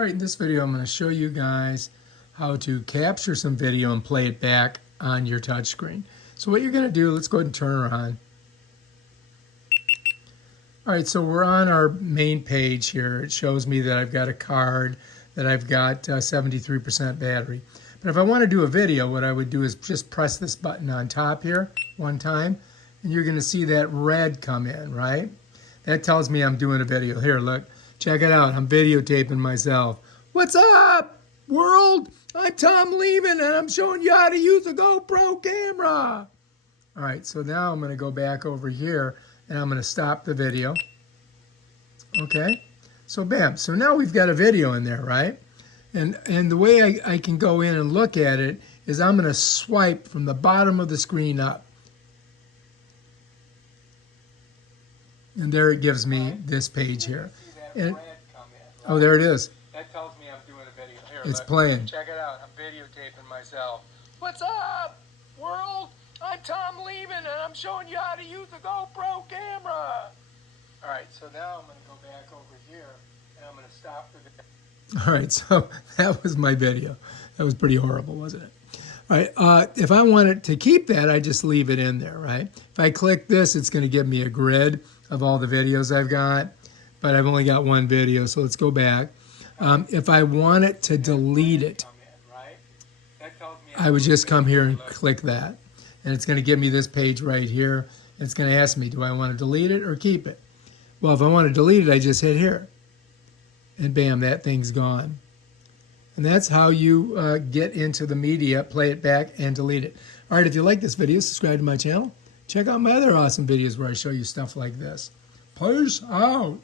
Alright, in this video I'm going to show you guys how to capture some video and play it back on your touchscreen. So what you're going to do, let's go ahead and turn her on. Alright, so we're on our main page here. It shows me that I've got a card, that I've got 73% battery. But if I want to do a video, what I would do is just press this button on top here one time, and you're going to see that red come in, right? That tells me I'm doing a video. Here, look. Check it out. I'm videotaping myself. What's up, world? I'm Tom Lehman, and I'm showing you how to use a GoPro camera. All right, so now I'm going to go back over here, and I'm going to stop the video. Okay, so bam. So now we've got a video in there, right? And the way I can go in and look at it is I'm going to swipe from the bottom of the screen up. And there it gives me this page here. And, oh, there it is. That tells me I'm doing a video. Here, it's look. playing. Check it out. I'm videotaping myself. What's up, world? I'm Tom Lehman, and I'm showing you how to use a GoPro camera. All right, so now I'm going to go back over here, and I'm going to stop the video. All right, so that was my video. That was pretty horrible, wasn't it? All right, if I wanted to keep that, I just leave it in there, right? If I click this, it's going to give me a grid of all the videos I've got, but I've only got one video, so let's go back. If I wanted to delete it, I would just come here and click that, and it's going to give me this page right here. It's going to ask me, do I want to delete it or keep it? Well, if I want to delete it, I just hit here, and bam, that thing's gone. And that's how you get into the media, play it back, and delete it. All right, if you like this video, subscribe to my channel. Check out my other awesome videos where I show you stuff like this. Peace out.